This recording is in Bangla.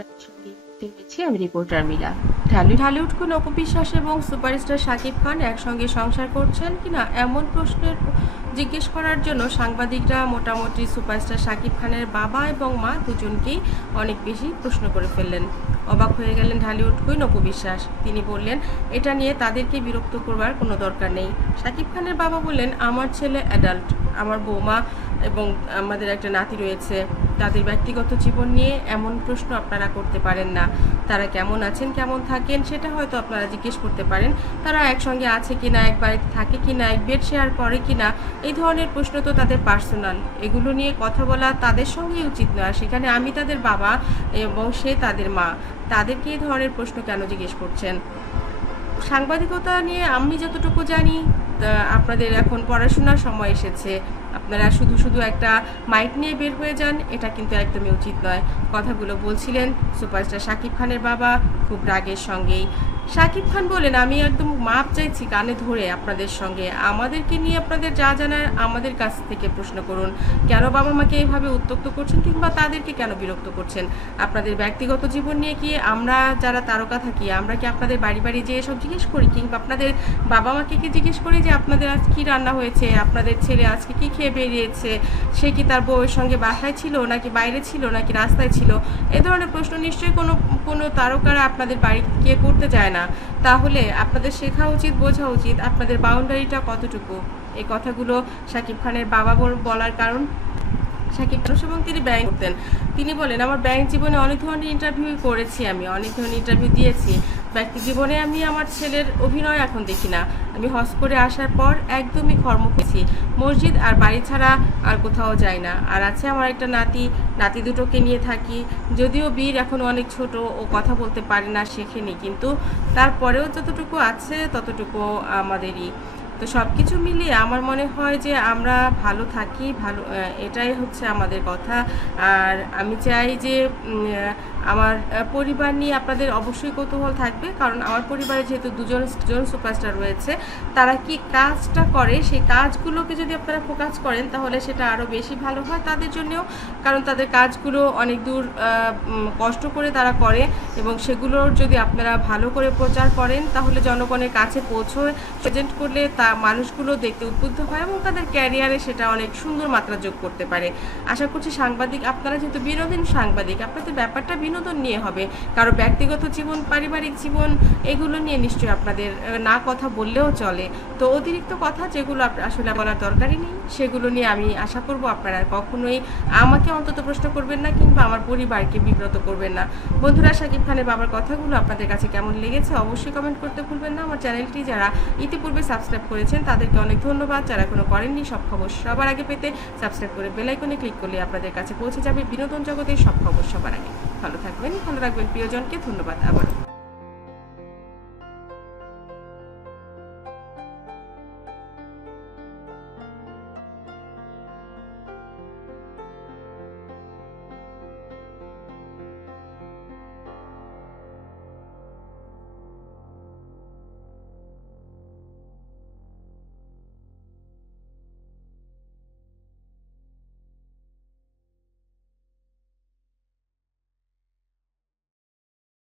আপনাদের সঙ্গে হয়েছি আমি রিপোর্টার মিলা। ঢালিউড কোন অপু বিশ্বাস এবং সুপারস্টার শাকিব খান একসঙ্গে সংসার করছেন কিনা এমন প্রশ্নের জিজ্ঞেস করার জন্য সাংবাদিকরা মোটামুটি সুপারস্টার শাকিব খানের বাবা এবং মা দুজনকেই অনেক বেশি প্রশ্ন করে ফেললেন। অবাক হয়ে গেলেন ঢালিউড কুইন অপু বিশ্বাস। তিনি বললেন, এটা নিয়ে তাদেরকে বিরক্ত করবার কোনো দরকার নেই। শাকিব খানের বাবা বললেন, আমার ছেলে অ্যাডাল্ট, আমার বৌমা এবং আমাদের একটা নাতি রয়েছে, তাদের ব্যক্তিগত জীবন নিয়ে এমন প্রশ্ন আপনারা করতে পারেন না। তারা কেমন আছেন, কেমন থাকেন সেটা হয়তো আপনারা জিজ্ঞেস করতে পারেন। তারা একসঙ্গে আছে কিনা, এক বাড়িতে থাকে কিনা, এক বেড শেয়ার করে কিনা, এই ধরনের প্রশ্ন তো তাদের পার্সোনাল। এগুলো নিয়ে কথা বলা তাদের সঙ্গেই উচিত নয়। সেখানে আমি তাদের বাবা এবং সে তাদের মা, তাদেরকে এই ধরনের প্রশ্ন কেন জিজ্ঞেস করছেন? সাংবাদিকতা নিয়ে আমি যতটুকু জানি, আপনাদের এখন পড়াশোনার সময় এসেছে। আপনারা শুধু শুধু একটা মাইক নিয়ে বের হয়ে যান, এটা কিন্তু একদমই উচিত নয়। কথাগুলো বলছিলেন সুপারস্টার শাকিব খানের বাবা খুব রাগের সঙ্গেই। শাকিব খান বলেন, আমি একদম মাপ চাইছি কানে ধরে আপনাদের সঙ্গে। আমাদেরকে নিয়ে আপনাদের যা জানার আমাদের কাছ থেকে প্রশ্ন করুন। কেন বাবা মাকে এইভাবে উত্ত্যক্ত করছেন কিংবা তাদেরকে কেন বিরক্ত করছেন? আপনাদের ব্যক্তিগত জীবন নিয়ে কি আমরা যারা তারকা থাকি, আমরা কি আপনাদের বাড়ি বাড়ি যেয়ে সব জিজ্ঞেস করি? কিংবা আপনাদের বাবা মাকে কি জিজ্ঞেস করি যে আপনাদের আজ কী রান্না হয়েছে, আপনাদের ছেলে আজকে কী খেয়ে বেরিয়েছে, সে কি তার বউয়ের সঙ্গে বাসায় ছিল নাকি বাইরে ছিল নাকি রাস্তায় ছিল? এ ধরনের প্রশ্ন নিশ্চয়ই কোনো তারকারা আপনাদের বাড়ি গিয়ে করতে যায় না। তাহলে আপনাদের শেখা উচিত, বোঝা উচিত আপনাদের বাউন্ডারিটা কতটুকু। এই কথাগুলো শাকিব খানের বাবা বলার কারণ, শাকিব খান এবং তিনি ব্যাংক করতেন। তিনি বলেন, আমার ব্যাংক জীবনে অনেক ধরনের ইন্টারভিউ করেছি, আমি অনেক ধরনের ইন্টারভিউ দিয়েছি। ব্যক্তি জীবনে আমি আমার ছেলের অভিনয় এখন দেখি না। আমি হজ করে আসার পর একদমই কর্মকেছি, মসজিদ আর বাড়ি ছাড়া আর কোথাও যাই না। আর আছে আমার একটা নাতি দুটোকে নিয়ে থাকি। যদিও বীর এখন অনেক ছোট, ও কথা বলতে পারে না, শেখেনি, কিন্তু তারপরেও যতটুকু আছে ততটুকু আমাদেরই। তো সব কিছু মিলিয়ে আমার মনে হয় যে আমরা ভালো থাকি, এটাই হচ্ছে আমাদের কথা। আর আমি চাই যে আমার পরিবার নিয়ে আপনাদের অবশ্যই কৌতূহল থাকবে, কারণ আমার পরিবারে যেহেতু দুজন সুপারস্টার রয়েছে, তারা কি কাজটা করে সেই কাজগুলোকে যদি আপনারা ফোকাস করেন তাহলে সেটা আরও বেশি ভালো হয় তাদের জন্যও। কারণ তাদের কাজগুলো অনেক দূর কষ্ট করে তারা করে, এবং সেগুলোর যদি আপনারা ভালো করে প্রচার করেন তাহলে জনগণের কাছে পৌঁছয়, প্রেজেন্ট করলে তা মানুষগুলো দেখতে উদ্বুদ্ধ হয় এবং তাদের ক্যারিয়ারে সেটা অনেক সুন্দর মাত্রা যোগ করতে পারে। আশা করছি সাংবাদিক, আপনারা যেহেতু বিনোদন সাংবাদিক, আপনাদের ব্যাপারটা বিনোদন নিয়ে হবে। কারো ব্যক্তিগত জীবন, পারিবারিক জীবন, এগুলো নিয়ে নিশ্চয়ই আপনাদের না কথা বললেও চলে। তো অতিরিক্ত কথা যেগুলো আসলে বলার দরকারই নেই, সেগুলো নিয়ে আমি আশা করব আপনারা কখনোই আমাকে অন্তত প্রশ্ন করবেন না কিংবা আমার পরিবারকে বিব্রত করবেন না। বন্ধুরা, শাকিব খানের বাবার কথাগুলো আপনাদের কাছে কেমন লেগেছে অবশ্যই কমেন্ট করতে ভুলবেন না। আমার চ্যানেলটি যারা ইতিপূর্বে সাবস্ক্রাইব করেছেন তাদেরকে অনেক ধন্যবাদ। যারা কোনো করেননি, সব খবর সবার আগে পেতে সাবস্ক্রাইব করে বেল আইকনে ক্লিক করলে আপনাদের কাছে পৌঁছে যাবে বিনোদন জগতের সব খবর সবার আগে। ভালো থাকবেন, ভালো রাখবেন প্রিয়জনকে। ধন্যবাদ আবারও।